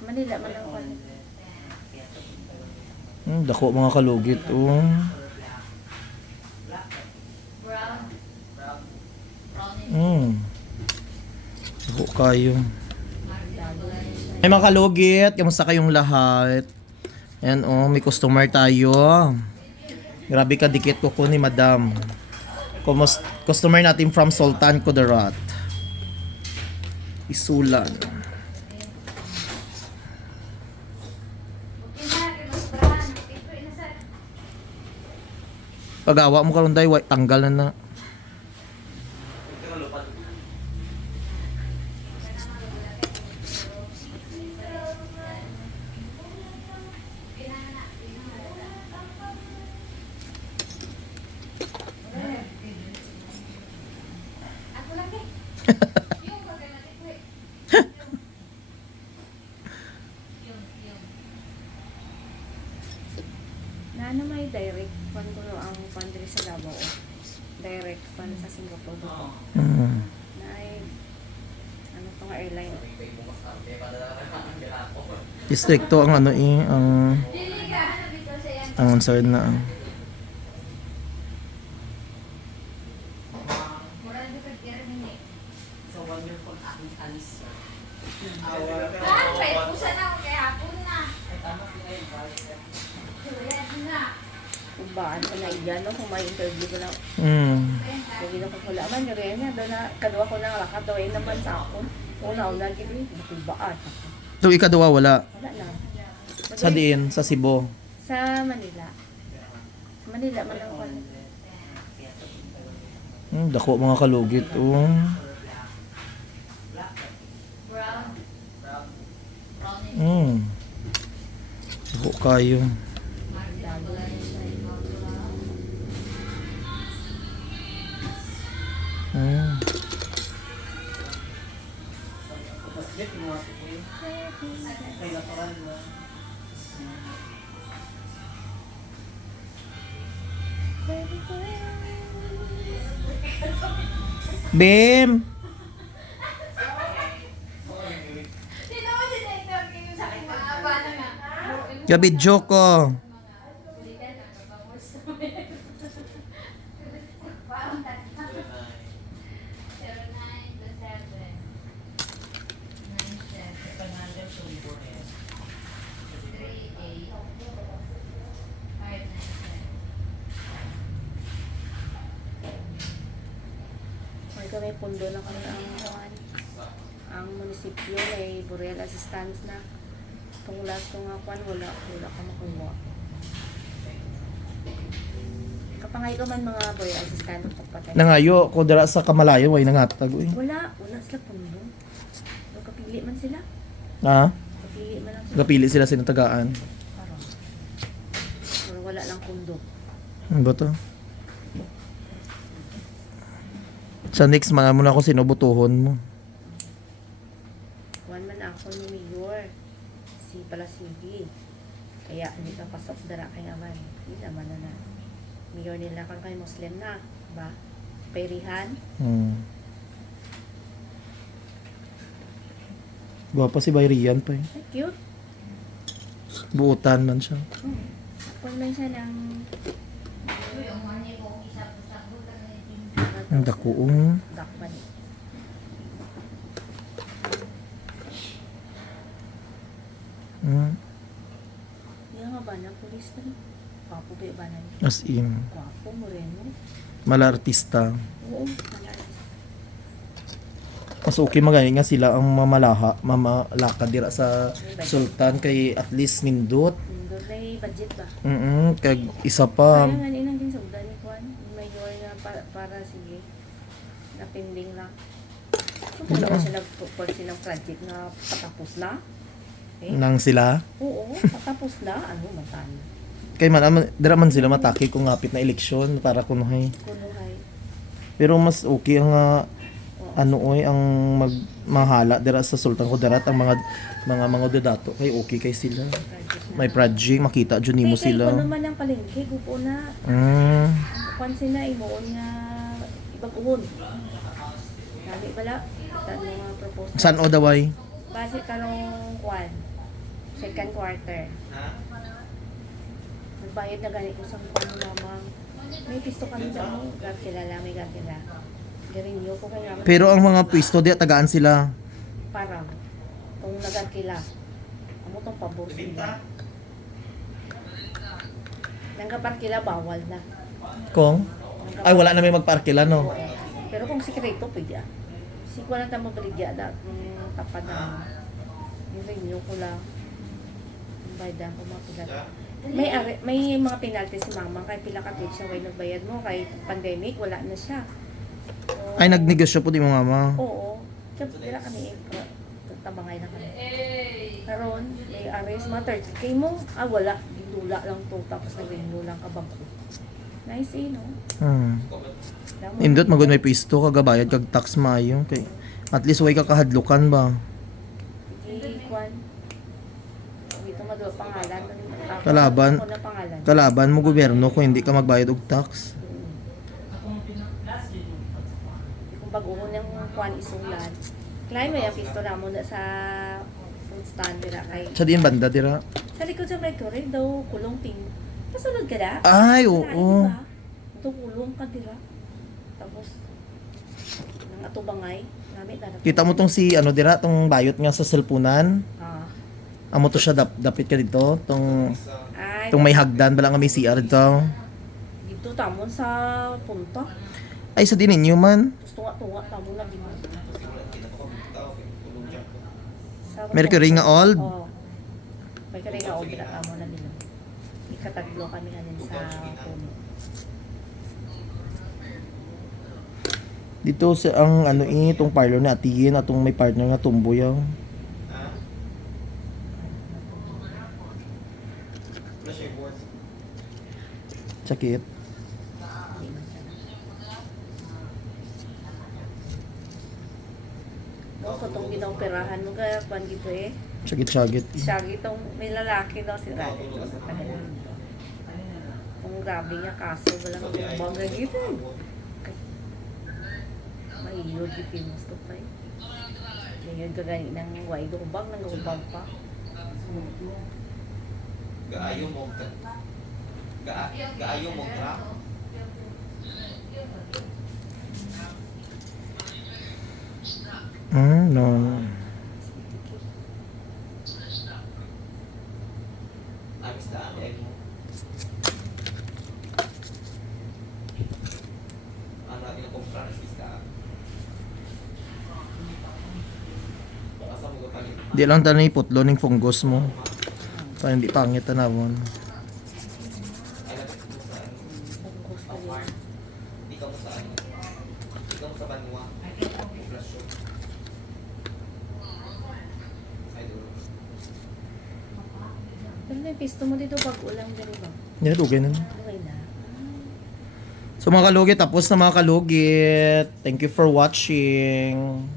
Manila man lang kwan. Dako mga kalugit. Dako kayo. Ay mga kalugit, kamusta kayong lahat? Ayan may customer tayo. Grabe ka dikit ko ni Madam. Customer natin from Sultan Kudarat. Isulan. Pag-awa mo karon day, tanggal na. Ano may direct fan ko ang country sa Davao. Direct fan sa Singapore dito. Na ay ano tong airline. Distrito ang ang side na. Baan ko na iyan no, kung may interview ko lang. Hindi na ko wala man yung rin niya. Doon na, kadwa ko na lakad daw naman sa ako. Una-una, gini, baan. So ikaduwa wala. Wala na. Sa diin, sa Cebu. Sa Manila. Manila man lang kwan. Dako mga kalugit. Dako kayo. Bim! Gabidyo ko. May pundo na kami ang munisipyo may burial assistance na kung last ko nga kwan wala ka makuha kapangay ko man mga burial assistance pagpatay Nangayo ko dara sa Kamalayo way nangatag wala sila pundo kapili man sila kapili man lang sila Gapili sila sinatagaan pero wala lang pundo ano ba to? Sa next mga muna ako sinubutuhon mo. Kuan man ako ni Mayor. Si Palasigi. Kaya hindi ka pasok dara kaya man. Hindi naman na. Mayor nila kang kay Muslim na. Ba? Perihan. Guwapa si Bayrian pa eh. Cute. Buutan man siya. Kuan man siya ng Ang dako dakman. Yung nga ba na pulis pa rin? Papo ba na niya? As in. Guwapo, moreno. Mala artista. Oo, malakas. Mas okay magani nga sila ang mamalaka dira sa Sultan kay at least nindot. Doon may budget ba? Kag isa pa. Kaya nga ninang din sa udan ni Juan. Mayor na para sige. Napinding lang. So, kung na sila nag-proport silang project na patapos na. Nang sila? Oo, patapos na. Ano, matan. Kay dira man sila matake kung ngapit na eleksyon para kunuhay. Kunuhay. Pero mas okay ang ang mahala dira sa Sultan Kudarat ang mga dato kay okay kay sila. May project makita jud nimo sila. Kay naman ang palengke gupo na. Kwan sila imuon nga ibag-uhon. Dali bala. Kita mga proposal. San o daway? Base karong kwan. second quarter. Nagbayad na ganit ko sa kwan lamang. May pisto kami sa mo. Gagkilala, may gagkila. Garinyo ko kaya. Pero ang mga pwesto di tagaan sila. Parang, kung nagagkila. Amo tong pabor sila. Nanggaparkila, bawal na. Kung? Ay, wala na may magparkila, no? Pero kung sikreto, pwede ah. Si ko lang tayo mabaligya na tapad na yung renew ko lang. Yung bayadan ko mga pilat. May mga penalty si mama kay pila ka siya way nagbayad mo kay pandemic wala na siya. So, Ay, nagnegosyo po di mo mama. oo. Kaya dila kami tabangay na kami. Karon may ares mga 30k mo. Ah wala, dula lang to tapos nag-renew lang kabag ko. Nice eh, no? Indot Magod may pwesto kagabayad kag tax maayo kay at least way ka kahadlukan ba. Hindi kwan. Dito madula pangalan. Kalaban. Ako na pangalan. Kalaban mo gobyerno kung hindi ka magbayad og tax. Kung bago ng kwan isulat. Klay may pisto na mo na sa food stand nila kay. Sa diin banda dira. Sa likod sa rectory daw kulong ping. Kasunod ka na? Ay, Sa oo. lain, diba? Ito kulong ka dira. Tapos nang atubangay namin na. Kita mo tong si ano dira tong bayot nga sa cellpunan. Ah. Amo to siya dapit ka dito tong Ay, may hagdan bala nga may CR dito. dito tamon sa punta. Ay sa din ninyo man. Tapos tunga-tunga tamon na dito. Sa Mercury nga old. Oo. May kare nga old na tamon na dito. Ikatatlo kami ngayon sa puno. Dito sa ang ano itong parlor ni Atiyin atong may partner nga tumboy ang. Sakit. Kung itong ginaoperahan mo kaya kwan dito eh. Sakit. Siya itong may lalaki daw si Rani dito sa kanila. Kung grabe nga kaso walang bangga dito eh. Maiyod dito yung gusto pa eh. Ngayon kagani ng wide ubang, nang ubang pa. Gaayo mo gaayo mo truck. No. Amis na ang mo. Ano natin ang Francis ka? Baka sa mga palit. Di lang tanay putlo ning fungus mo. Para hindi pangit tanawon. Ay, natin mo saan? Focus pa rin. Di ka mo saan? Di ka mo sa Banwa. Poblasyon. Ay, doon. Pero na yung pisto mo dito pag ulang din ba? Nilugay na. Okay na. So mga kalugit, tapos na mga kalugit. Thank you for watching.